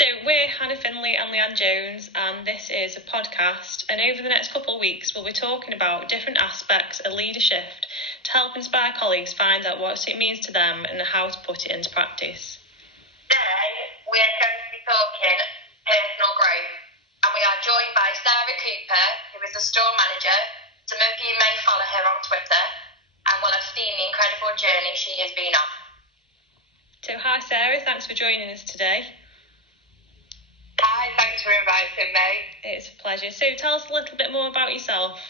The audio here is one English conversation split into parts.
So we're Hannah Finley and Leanne Jones, and this is a podcast. And over the next couple of weeks, we'll be talking about different aspects of leadership to help inspire colleagues find out what it means to them and how to put it into practice. Today, we're going to be talking personal growth, and we are joined by Sarah Cooper, who is a store manager. Some of you may follow her on Twitter and will have seen the incredible journey she has been on. So hi Sarah, thanks for joining us today. Hi, thanks for inviting me. It's a pleasure. So tell us a little bit more about yourself.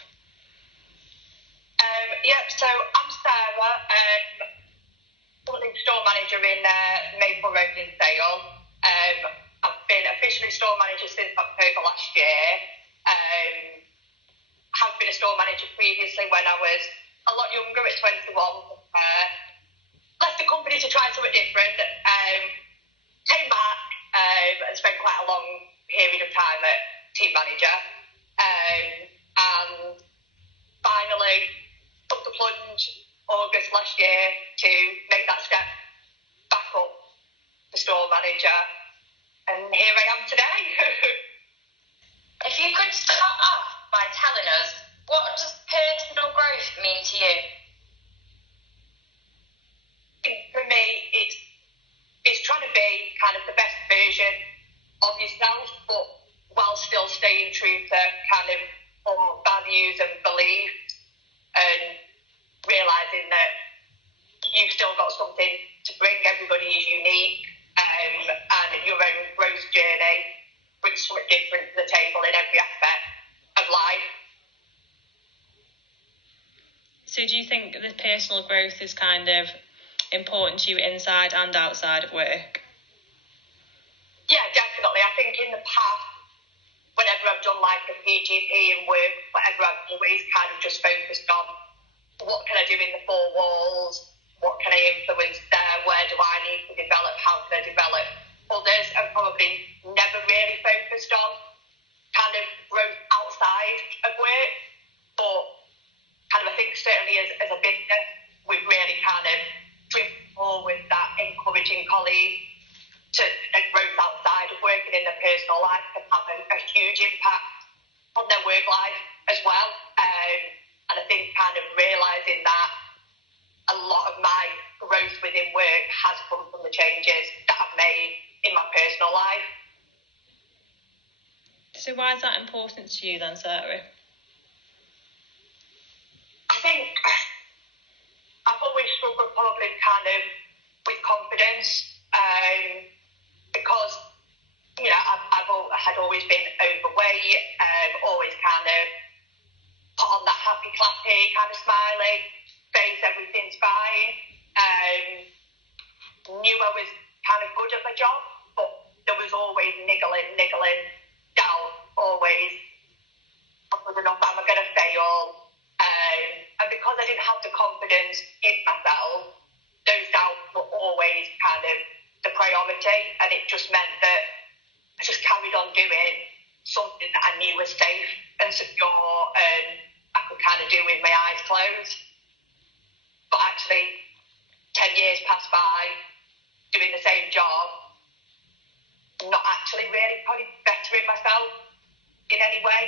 So I'm Sarah, currently store manager in Maple Road in Sale. I've been officially store manager since October last year. Have been a store manager previously when I was a lot younger at 21. Left the company to try something different. Came back and spent quite a long period of time at team manager. And finally took the plunge August last year to make that step back up to store manager. And here I am today. If you could start off by telling us, what does personal growth mean to you? For me, it's trying to be kind of the best version of yourself, but while still staying true to kind of core values and beliefs, and realising that you've still got something to bring. Everybody is unique, and your own growth journey brings something different to the table in every aspect of life. So do you think the personal growth is kind of important to you inside and outside of work? Yeah, definitely. I think in the past, whenever I've done like a PGP and work, whatever, I've always kind of just focused on what can I do in the four walls, what can I influence there, where do I need to develop, how can I develop others, and probably never really focused on kind of growth outside of work. But kind of I think certainly as a business, we've really kind of driven forward that encouraging colleagues to growth outside of working in their personal life can have a huge impact on their work life as well. And I think kind of realising that a lot of my growth within work has come from the changes that I've made in my personal life. So why is that important to you then, Sarah? I think I've always struggled probably kind of with confidence, because I had always been overweight, always kind of put on that happy clappy kind of smiley face, everything's fine. Knew I was kind of good at my job, but there was always niggling down, always not good enough, am I going to fail? And because I didn't have the confidence in myself, those doubts were always kind of the priority, and it just meant that I just carried on doing something that I knew was safe and secure and I could kind of do with my eyes closed. But actually, 10 years passed by doing the same job, not actually really probably bettering myself in any way.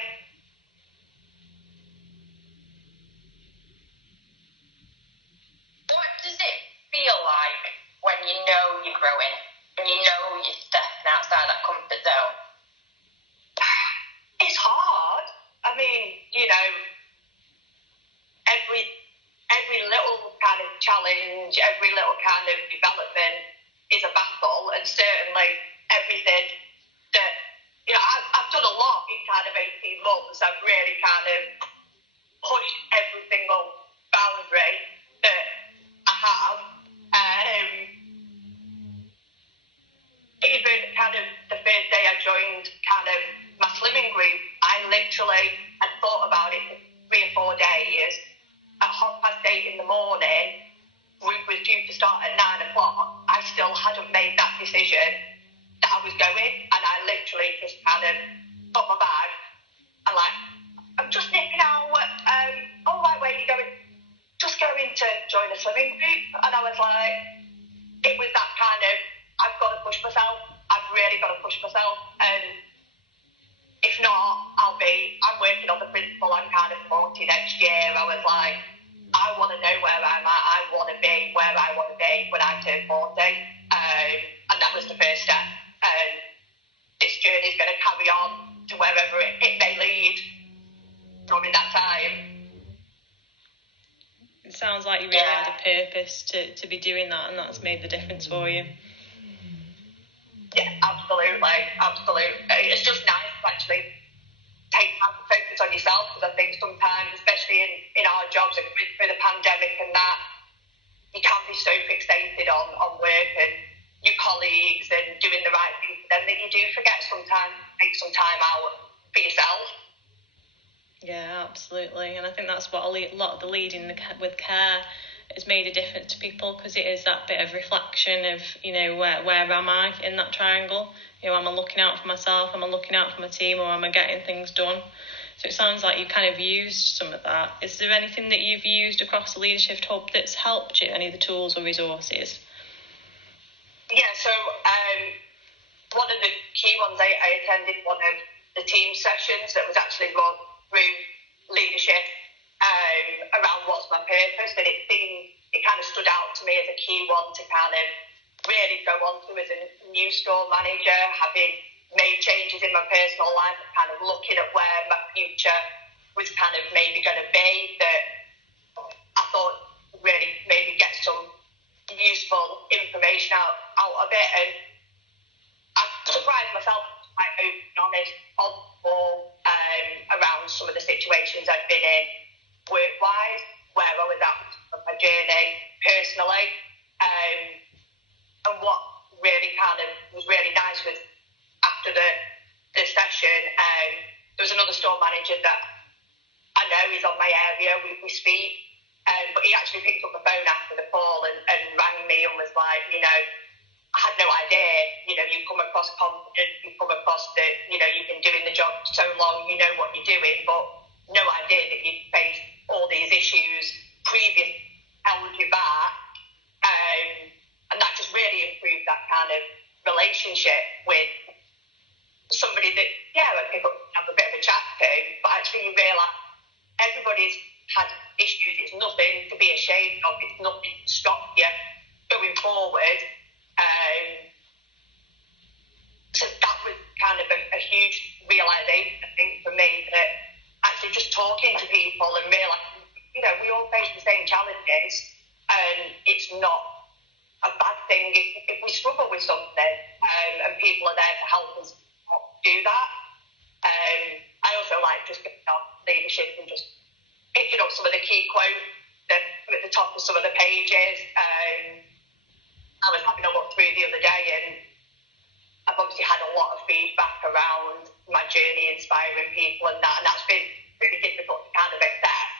What does it feel like when you know you're growing, when you know you're stepping outside that comfort zone? It's hard. I mean, every little kind of challenge, every little kind of development is a battle, and certainly everything that, I've done a lot in kind of 18 months. I've really kind of pushed every single boundary that I have. Even kind of the first day I joined kind of my slimming group, I literally had thought about it for 3 or 4 days. At 8:30 in the morning, group was due to start at 9 o'clock. I still hadn't made that decision that I was going, and I literally just kind of got my bag and like, I'm just nipping out. Oh, right, where are you going? Just going to join a swimming group. And I was like, it was that kind of, I've got to push myself. I've really got to push myself. And if not, I'm working on the principle I'm kind of 40 next year. I was like, I want to know where I'm at. I want to be where I want to be when I turn 40. And that was the first step. And this journey is going to carry on to wherever it may lead during that time. It sounds like you really had a purpose to be doing that, and that's made the difference for you. Yeah, absolutely. It's just nice to actually take time to focus on yourself, because I think sometimes, especially in our jobs and through the pandemic and that, you can be so fixated on work and your colleagues and doing the right thing for them that you do forget sometimes to take some time out for yourself. Yeah, absolutely. And I think that's what a lot of the leading with care has made a difference to people, because it is that bit of reflection of, where am I in that triangle? Am I looking out for myself? Am I looking out for my team? Or am I getting things done? So it sounds like you kind of used some of that. Is there anything that you've used across the Leadership Hub that's helped you? Any of the tools or resources? Yeah, so one of the key ones, I attended one of the team sessions that was actually run through leadership around what's my purpose, and it kind of stood out to me as a key one to kind of really go on to as a new store manager, having made changes in my personal life and kind of looking at where my future was kind of maybe going to be, that I thought really maybe get some useful information out of it. And I surprised myself, quite open and honest, on the ball around some of the situations I've been in work-wise, where I was at on my journey personally. And what really kind of was really nice was after the session, there was another store manager that I know is on my area. We speak, but he actually picked up the phone after the call and rang me and was like, I had no idea, you come across confident, you come across that, you've been doing the job so long, you know what you're doing, but no idea that you'd faced all these issues previous held you back. And that just really improved that kind of relationship with somebody that, I pick up and have a bit of a chat to, but actually you realise everybody's had issues. It's nothing to be ashamed of. It's nothing to stop you going forward. So that was kind of a huge realisation, I think, for me, that actually just talking to people and realising, we all face the same challenges, and it's not a bad thing if we struggle with something, and people are there to help us do that. I also like just getting off leadership and just picking up some of the key quotes that are at the top of some of the pages. I was having a look through the other day, and I've obviously had a lot of feedback around my journey inspiring people and that's been really difficult to kind of accept.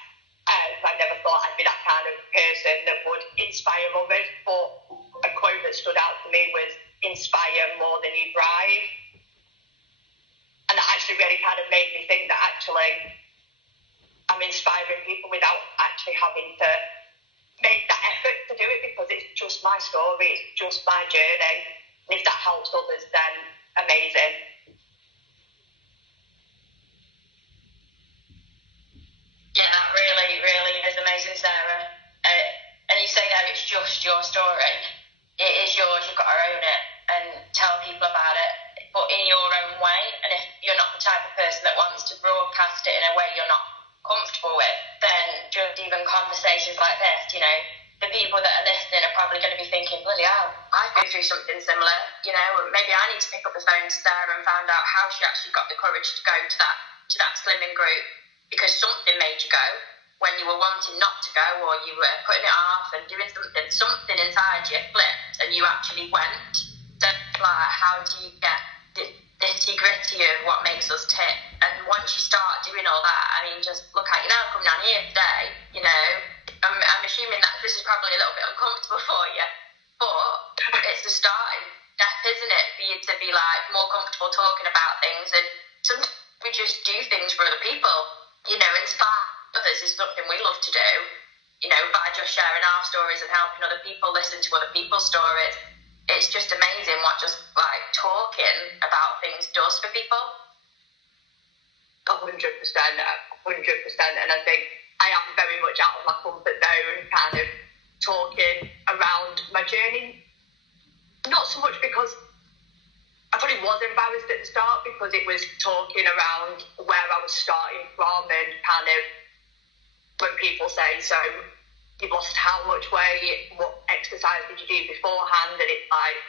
I never thought I'd be that kind of person that would inspire others, but a quote that stood out to me was, inspire more than you drive. And that actually really kind of made me think that actually I'm inspiring people without actually having to make that effort to do it, because it's just my story, it's just my journey. And if that helps others, then amazing. Yeah, that really, really is amazing, Sarah. And you say that it's just your story. It is yours, you've got to own it and tell people about it, but in your own way. And if you're not the type of person that wants to broadcast it in a way you're not comfortable with, then just even conversations like this, the people that are listening are probably going to be thinking, bloody hell, I've been through something similar, maybe I need to pick up the phone to Sarah and find out how she actually got the courage to go to that slimming group, because something made you go when you were wanting not to go, or you were putting it off and doing something inside you flipped and you actually went. So like, how do you get the nitty-gritty of what makes us tick? And once you start doing all that, just look at you now, come down here today, I'm assuming that this is probably a little bit uncomfortable for you, but it's the starting step, isn't it, for you to be like more comfortable talking about things. And sometimes we just do things for other people, inspire others is something we love to do, by just sharing our stories and helping other people listen to other people's stories. it's just amazing what just like talking about things does for people. 100%, 100%. And I think I am very much out of my comfort zone, kind of talking around my journey. Not so much because I probably was embarrassed at the start, because it was talking around where I was starting from, and kind of when people say, so you've lost how much weight, what exercise did you do beforehand, and it's like,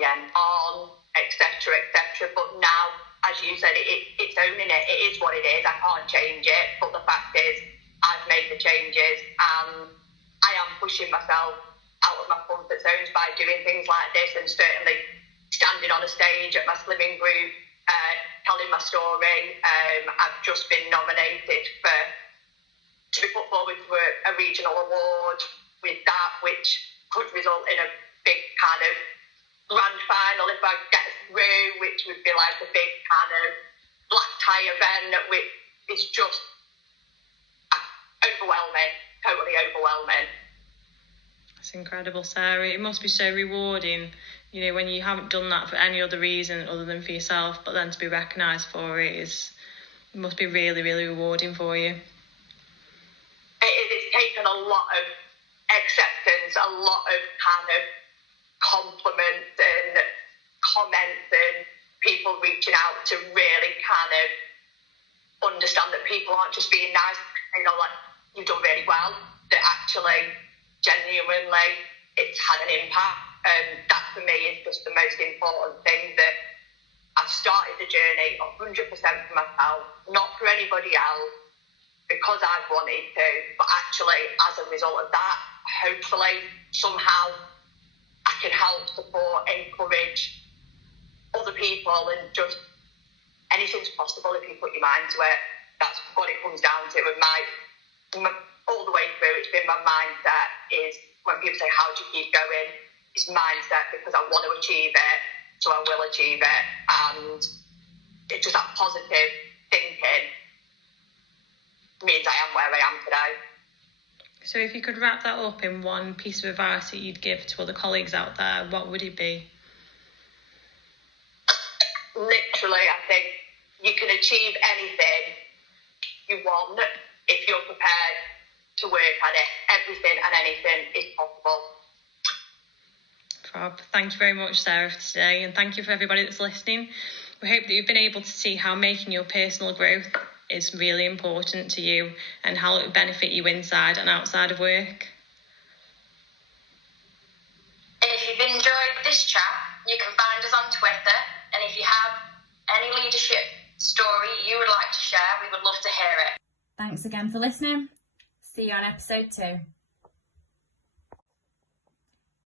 yeah, on, etc., etc. But now, as you said, it's owning it. It is what it is. I can't change it. But the fact is, I've made the changes, and I am pushing myself out of my comfort zones by doing things like this, and certainly standing on a stage at my slimming group, telling my story. I've just been nominated to be put forward for a regional award with that, which could result in a big kind of grand final if I get through, which would be like a big kind of black tie event, which is just overwhelming, totally overwhelming. That's incredible, Sarah. It must be so rewarding, when you haven't done that for any other reason other than for yourself, but then to be recognised for it must be really, really rewarding for you. It's taken a lot of acceptance, a lot of kind of compliments and comments, and people reaching out to really kind of understand that people aren't just being nice, like, you've done really well, that actually, genuinely, it's had an impact. And that for me is just the most important thing, that I've started the journey 100% for myself, not for anybody else, because I've wanted to, but actually as a result of that, hopefully somehow I can help, support, encourage other people, and just anything's possible if you put your mind to it. That's what it comes down to. And all the way through, it's been my mindset is, when people say, how do you keep going? It's mindset, because I want to achieve it, so I will achieve it. And it's just that positive thinking means I am where I am today. So if you could wrap that up in one piece of advice that you'd give to other colleagues out there, what would it be? Literally, I think you can achieve anything you want if you're prepared to work at it. Everything and anything is possible. Fab. Thank you very much, Sarah, for today, and thank you for everybody that's listening. We hope that you've been able to see how making your personal growth is really important to you, and how it will benefit you inside and outside of work. If you've enjoyed this chat, you can find us on Twitter, and if you have any leadership story you would like to share, we would love to hear it. Thanks again for listening. See you on episode 2.